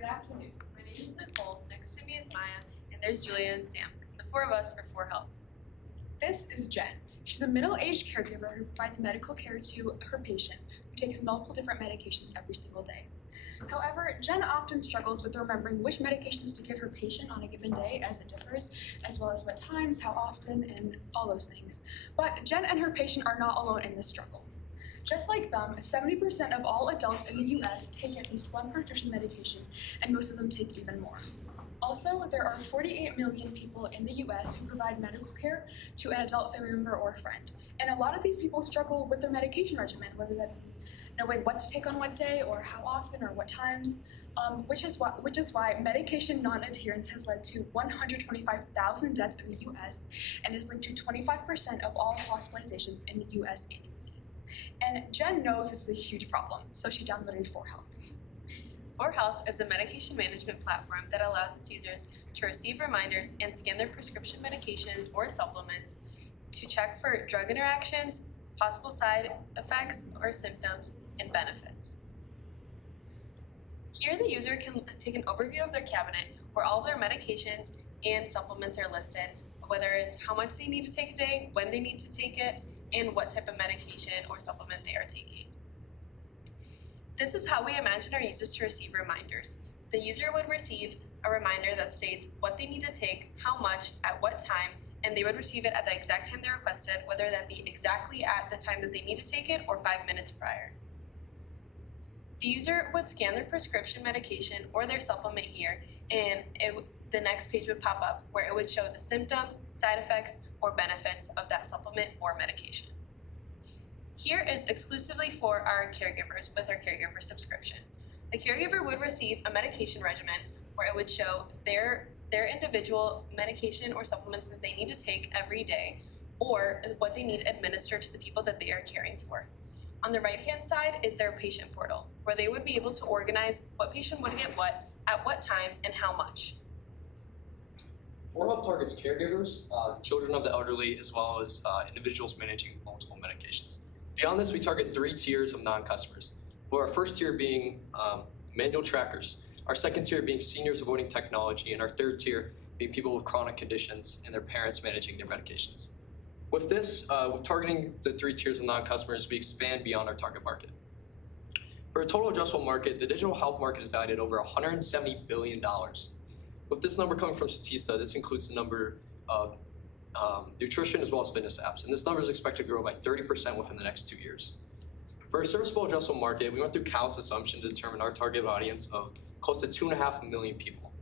Good afternoon. My name is Nicole. Next to me is Maya, and there's Julia and Sam. The four of us are 4Health. This is Jen. She's a middle-aged caregiver who provides medical care to her patient, who takes multiple different medications every single day. However, Jen often struggles with remembering which medications to give her patient on a given day, as it differs, as well as what times, how often, and all those things. But Jen and her patient are not alone in this struggle. Just like them, 70% of all adults in the US take at least one prescription medication, and most of them take even more. Also, there are 48 million people in the US who provide medical care to an adult family member or friend. And a lot of these people struggle with their medication regimen, whether that be knowing what to take on what day or how often or what times, which is why medication non-adherence has led to 125,000 deaths in the US and is linked to 25% of all hospitalizations in the US annually. And Jen knows this is a huge problem, so she downloaded 4Health. 4Health is a medication management platform that allows its users to receive reminders and scan their prescription medication or supplements to check for drug interactions, possible side effects or symptoms, and benefits. Here, the user can take an overview of their cabinet where all of their medications and supplements are listed, whether it's how much they need to take a day, when they need to take it, and what type of medication or supplement they are taking. This is how we imagine our users to receive reminders. The user would receive a reminder that states what they need to take, how much, at what time, and they would receive it at the exact time they requested, whether that be exactly at the time that they need to take it or 5 minutes prior. The user would scan their prescription medication or their supplement here, and the next page would pop up where it would show the symptoms, side effects, or benefits of that supplement or medication. Here is exclusively for our caregivers with our caregiver subscription. The caregiver would receive a medication regimen where it would show their individual medication or supplement that they need to take every day, or what they need administered to the people that they are caring for. On the right-hand side is their patient portal, where they would be able to organize what patient would get what, at what time, and how much. 4Health targets caregivers, children of the elderly, as well as individuals managing multiple medications. Beyond this, we target 3 tiers of non-customers, with our first tier being manual trackers, our second tier being seniors avoiding technology, and our third tier being people with chronic conditions and their parents managing their medications. With this, with targeting the 3 tiers of non-customers, we expand beyond our target market. For a total addressable market, the digital health market is valued at over $170 billion. With this number coming from Statista, this includes the number of nutrition as well as fitness apps, and this number is expected to grow by 30% within the next 2 years. For a serviceable addressable market, we went through Cal's assumption to determine our target audience of close to 2.5 million people,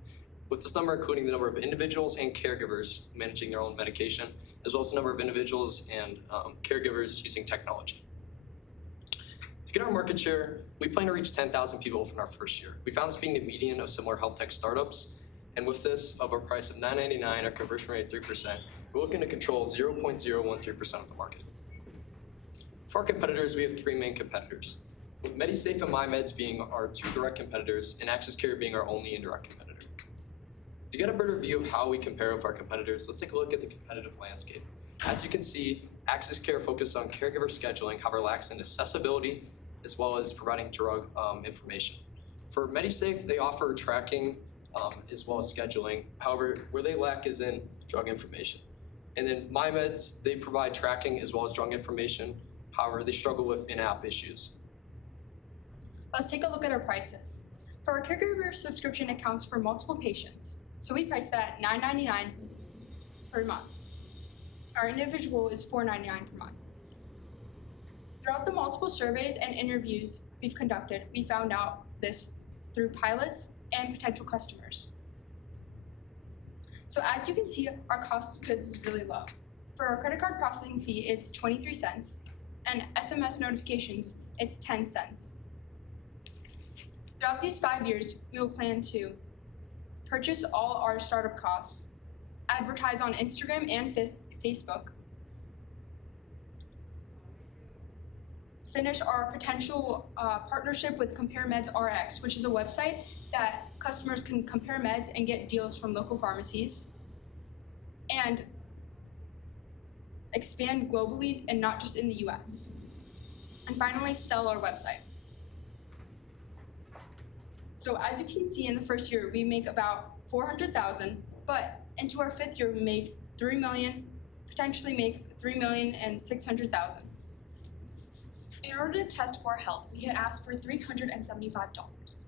with this number including the number of individuals and caregivers managing their own medication, as well as the number of individuals and caregivers using technology. To get our market share, we plan to reach 10,000 people within our first year. We found this being the median of similar health tech startups, and with this, of our price of $9.99, our conversion rate of 3%, we're looking to control 0.013% of the market. For our competitors, we have 3 main competitors, with MediSafe and MyMeds being our 2 direct competitors, and AccessCare being our only indirect competitor. To get a better view of how we compare with our competitors, let's take a look at the competitive landscape. As you can see, AccessCare focuses on caregiver scheduling, however lacks in accessibility, as well as providing drug information. For MediSafe, they offer tracking as well as scheduling. However, where they lack is in drug information. And then MyMeds, they provide tracking as well as drug information. However, they struggle with in-app issues. Let's take a look at our prices. For our caregiver subscription accounts for multiple patients, so we price that at $9.99 per month. Our individual is $4.99 per month. Throughout the multiple surveys and interviews we've conducted, we found out this through pilots and potential customers. So as you can see, our cost of goods is really low. For our credit card processing fee, it's 23 cents, and SMS notifications, it's 10 cents. Throughout these 5 years, we will plan to purchase all our startup costs, advertise on Instagram and Facebook, finish our potential partnership with CompareMeds RX, which is a website that customers can compare meds and get deals from local pharmacies, and expand globally and not just in the US. And finally, sell our website. So as you can see, in the first year, we make about 400,000, but into our fifth year, we make 3 million, potentially make 3,600,000. In order to test for health, we had asked for $375.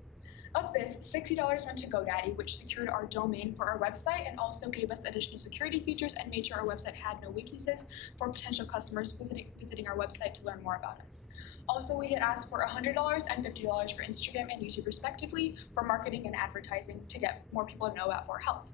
Of this, $60 went to GoDaddy, which secured our domain for our website and also gave us additional security features and made sure our website had no weaknesses for potential customers visiting our website to learn more about us. Also, we had asked for $100 and $50 for Instagram and YouTube respectively for marketing and advertising to get more people to know about 4Health.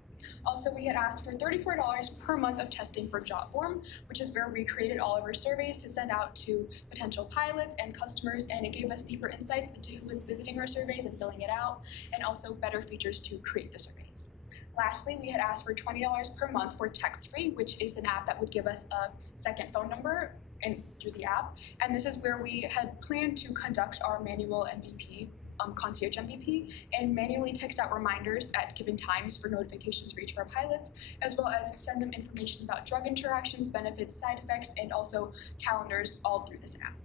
Also, we had asked for $34 per month of testing for JotForm, which is where we created all of our surveys to send out to potential pilots and customers, and it gave us deeper insights into who was visiting our surveys and filling it out, and also better features to create the surveys. Lastly, we had asked for $20 per month for text-free, which is an app that would give us a second phone number through the app, and this is where we had planned to conduct our manual MVP, concierge MVP, and manually text out reminders at given times for notifications for each of our pilots, as well as send them information about drug interactions, benefits, side effects, and also calendars all through this app.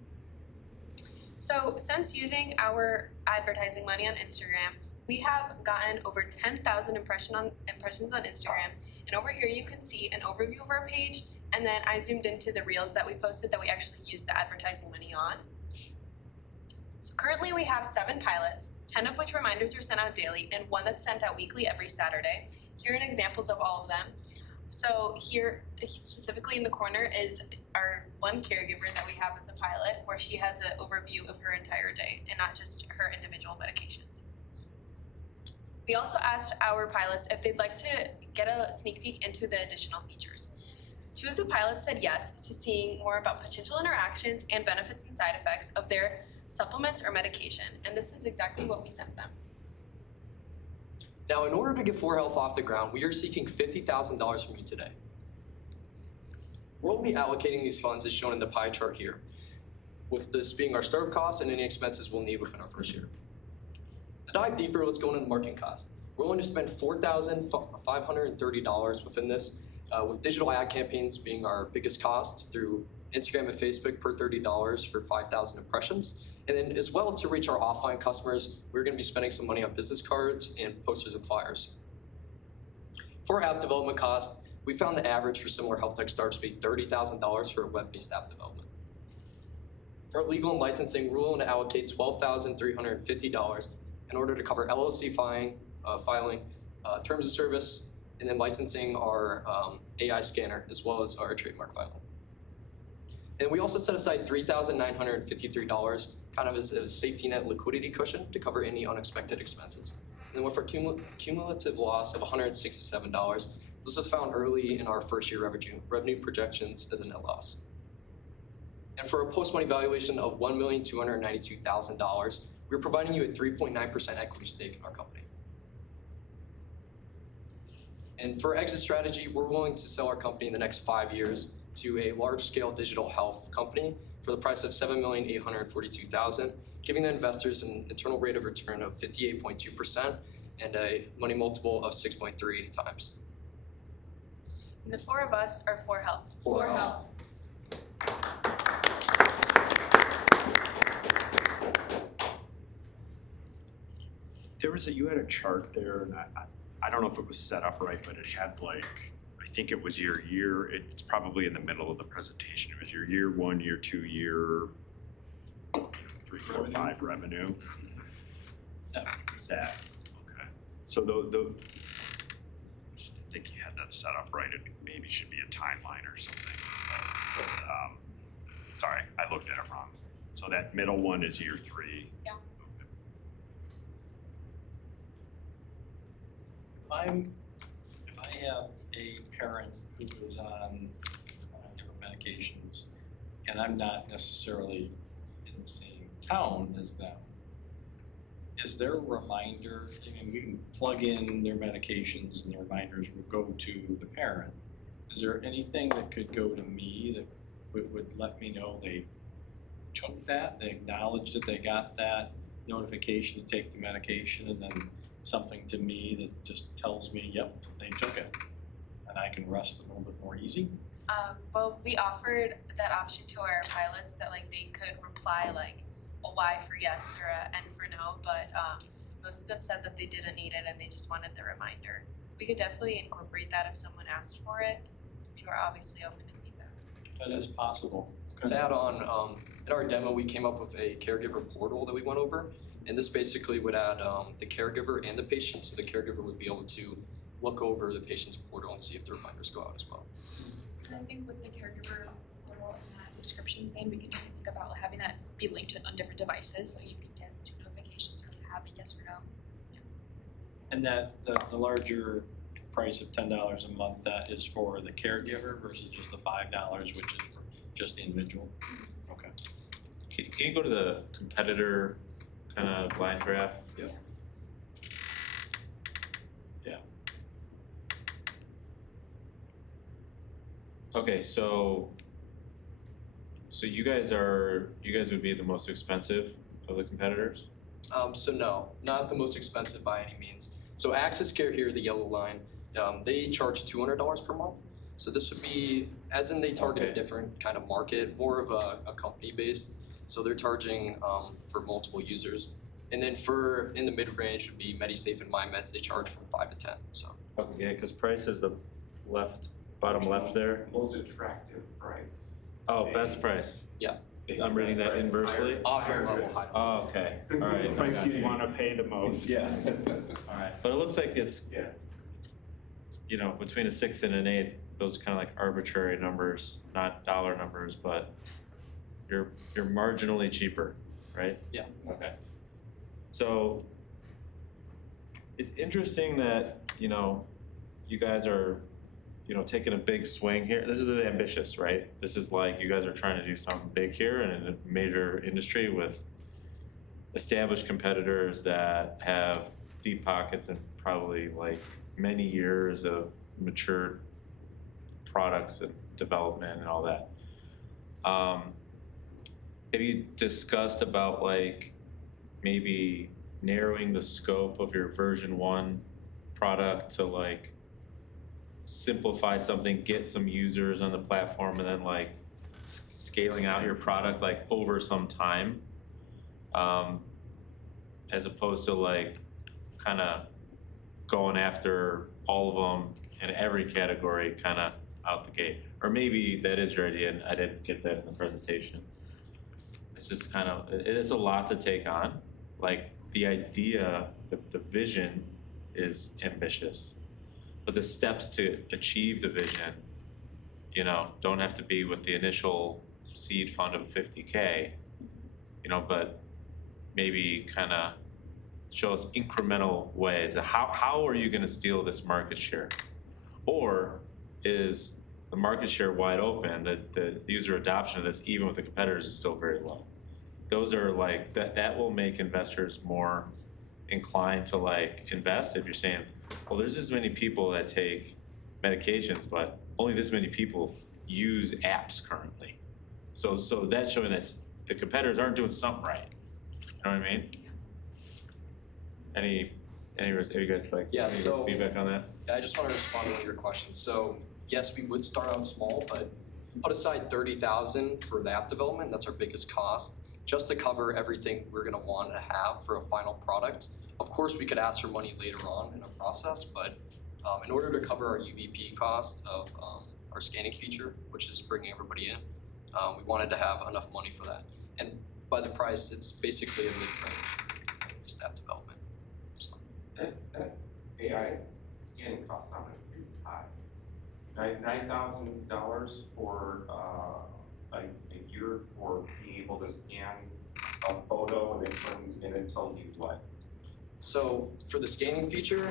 So since using our advertising money on Instagram, we have gotten over 10,000 impressions on Instagram, and over here you can see an overview of our page, and then I zoomed into the reels that we posted that we actually used the advertising money on. So currently we have 7 pilots, 10 of which reminders are sent out daily and 1 that's sent out weekly every Saturday. Here are examples of all of them. So here, specifically in the corner, is our one caregiver that we have as a pilot, where she has an overview of her entire day and not just her individual medications. We also asked our pilots if they'd like to get a sneak peek into the additional features. 2 of the pilots said yes to seeing more about potential interactions and benefits and side effects of their supplements or medication, and this is exactly what we sent them. Now, in order to get 4Health off the ground, we are seeking $50,000 from you today. We'll be allocating these funds as shown in the pie chart here, with this being our startup costs and any expenses we'll need within our first year. To dive deeper, let's go into marketing costs. We're going to spend $4,530 within this, with digital ad campaigns being our biggest cost through Instagram and Facebook per $30 for 5,000 impressions. And then as well, to reach our offline customers, we're going to be spending some money on business cards and posters and flyers. For app development costs, we found the average for similar health tech startups to be $30,000 for web-based app development. For legal and licensing, we're willing to allocate $12,350 in order to cover LLC filing, terms of service, and then licensing our AI scanner, as well as our trademark filing. And we also set aside $3,953 kind of as a safety net liquidity cushion to cover any unexpected expenses. And then with our cumulative loss of $167, this was found early in our first year revenue projections as a net loss. And for a post-money valuation of $1,292,000, we're providing you a 3.9% equity stake in our company. And for exit strategy, we're willing to sell our company in the next 5 years to a large-scale digital health company for the price of $7,842,000, giving the investors an internal rate of return of 58.2% and a money multiple of 6.3 times. And the 4 of us are 4Health. 4Health. You had a chart there, and I don't know if it was set up right, but it had I think it was your year, it's probably in the middle of the presentation. It was your year 1, year 2, year 3, 4, 5 revenue. Yeah. That, okay. So I think you had that set up right. It maybe should be a timeline or something. Sorry, I looked at it wrong. So that middle one is year 3. Yeah. If I have a parent who is on different medications and I'm not necessarily in the same town as them, is there a reminder? I mean, we can plug in their medications and the reminders will go to the parent. Is there anything that could go to me that would let me know they took that, they acknowledged that they got that notification to take the medication, and then something to me that just tells me, yep, they took it, and I can rest a little bit more easy? Well, we offered that option to our pilots that they could reply a Y for yes or a N for no, but most of them said that they didn't need it and they just wanted the reminder. We could definitely incorporate that if someone asked for it. I mean, we're obviously open to feedback. That is possible. To add on, in our demo, we came up with a caregiver portal that we went over. And this basically would add the caregiver and the patient, so the caregiver would be able to look over the patient's portal and see if the reminders go out as well. And I think with the caregiver portal and that subscription plan, we can even think about having that be linked on different devices, so you can get the 2 notifications when you have a yes or no. And that, the larger price of $10 a month, that is for the caregiver versus just the $5, which is for just the individual? Okay. Can you go to the competitor kind of line graph? Yeah. Yeah. Okay, so you guys would be the most expensive of the competitors? So no, not the most expensive by any means. So Access Care here, the yellow line, they charge $200 per month. So this would be, as in they target a Okay. different kind of market, more of a company based. So they're charging for multiple users. And then for in the mid range would be MediSafe and MyMeds. They charge from 5 to 10. So Okay, yeah, because price is the bottom left there. Most attractive price. Oh, best price. Yeah. I'm reading that Best price, inversely? higher- offering higher level high. Oh, okay, all right. Price you wanna pay the most. Yeah. All right, but it looks like it's, Yeah. you know, between a 6 and an 8, those are kind of like arbitrary numbers, not dollar numbers, but you're marginally cheaper, right? Yeah. Okay. So it's interesting that, you know, you guys are, you know, taking a big swing here. This is ambitious, right? This is like you guys are trying to do something big here in a major industry with established competitors that have deep pockets and probably like many years of mature products and development and all that. Have you discussed about like maybe narrowing the scope of your version 1 product to like simplify something, get some users on the platform, and then like scaling out your product like over some time, as opposed to like kind of going after all of them in every category kind of out the gate? Or maybe that is your idea and I didn't get that in the presentation. It's just kind of, it is a lot to take on. Like the idea, the vision is ambitious, but the steps to achieve the vision, you know, don't have to be with the initial seed fund of $50K, you know, but maybe kind of show us incremental ways. How are you going to steal this market share? Or is the market share wide open, that the user adoption of this, even with the competitors, is still very low? Those are like, that will make investors more inclined to like invest if you're saying, well, there's this many people that take medications, but only this many people use apps currently. So that's showing that the competitors aren't doing something right. You know what I mean? Any of you guys like Yeah, any so- feedback on that? I just want to respond to one of your questions. So yes, we would start out small, but put aside $30,000 for the app development. That's our biggest cost, just to cover everything we're going to want to have for a final product. Of course, we could ask for money later on in the process, but in order to cover our UVP cost of our scanning feature, which is bringing everybody in, we wanted to have enough money for that. And by the price, it's basically a mid-range app development. So. That AI scanning costs sounded pretty high. $9,000 for a year for being able to scan a photo and it turns and it tells you what? So for the scanning feature,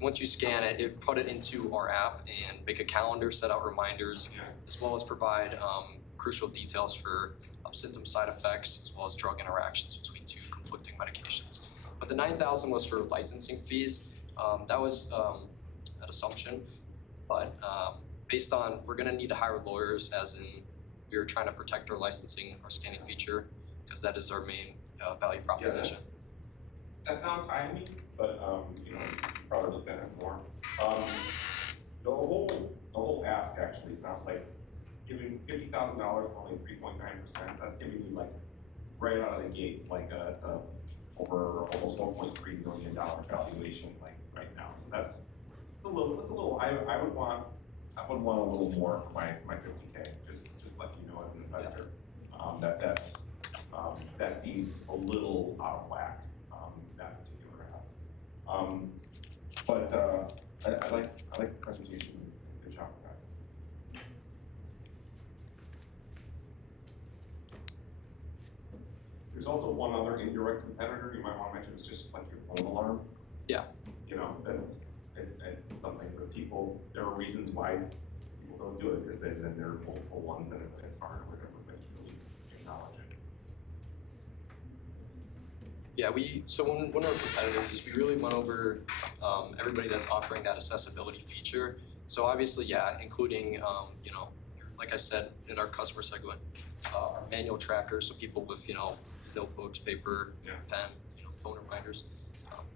once you scan it, it put it into our app and make a calendar, set out reminders, as well as provide crucial details for symptom side effects, as well as drug interactions between 2 conflicting medications. But the $9,000 was for licensing fees. That was an assumption, but based on, we're gonna need to hire lawyers, as in we're trying to protect our licensing, our scanning feature, because that is our main value proposition. That sounds high to me, but you know, you probably looked at it more. The whole ask actually sounds like giving $50,000 for only 3.9%. That's giving me like right out of the gates, like it's a over almost $1.3 million valuation like right now. So it's a little, I would want a little more for my 50K, just let you know as an investor. That seems a little out of whack, that particular house. But I like the presentation, good job with that. There's also one other indirect competitor you might wanna mention, is just like your phone alarm. Yeah. You know, that's, it's something that there are reasons why people don't do it, because then there are multiple ones and it's hard or whatever, but you really acknowledge it. Yeah, so one of our competitors, we really went over everybody that's offering that accessibility feature. So obviously, yeah, including like I said in our customer segment, our manual trackers, so people with notebooks, paper, Yeah. pen, phone reminders.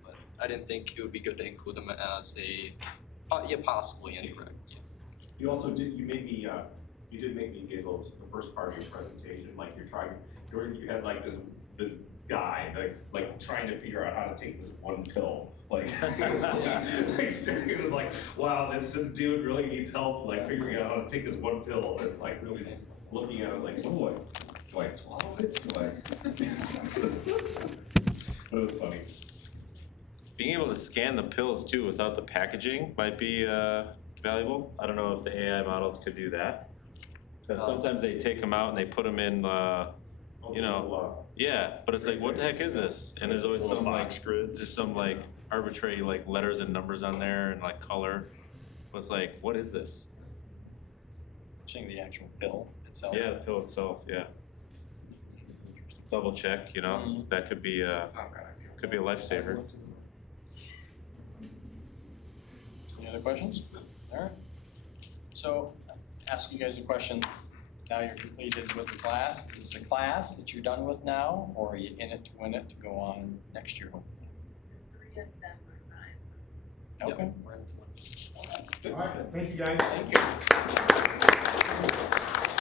But I didn't think it would be good to include them as possibly indirect. Yeah. You also did make me giggle the first part of your presentation, like you had like this guy like trying to figure out how to take this one pill. Like staring at it like, wow, this dude really needs help like figuring out how to take this one pill. It's like really looking at it like, oh, do I swallow it? But it was funny. Being able to scan the pills too without the packaging might be valuable. I don't know if the AI models could do that. Because sometimes they take them out and they put them in, yeah, but it's like, what the heck is this? And there's always Little some like, box grids. there's some like arbitrary like letters and numbers on there and like color. But it's like, what is this? Seeing the actual bill itself. Yeah, the pill itself, yeah. Double check, that could be It's not a bad idea. could be a lifesaver. Any other questions? All right. So, ask you guys a question. Now you're completed with the class. Is this a class that you're done with now, or are you in it to win it to go on next year, hopefully? 3 of them are 9. Okay. Yep, we're in this one. All right, thank you guys. Thank you.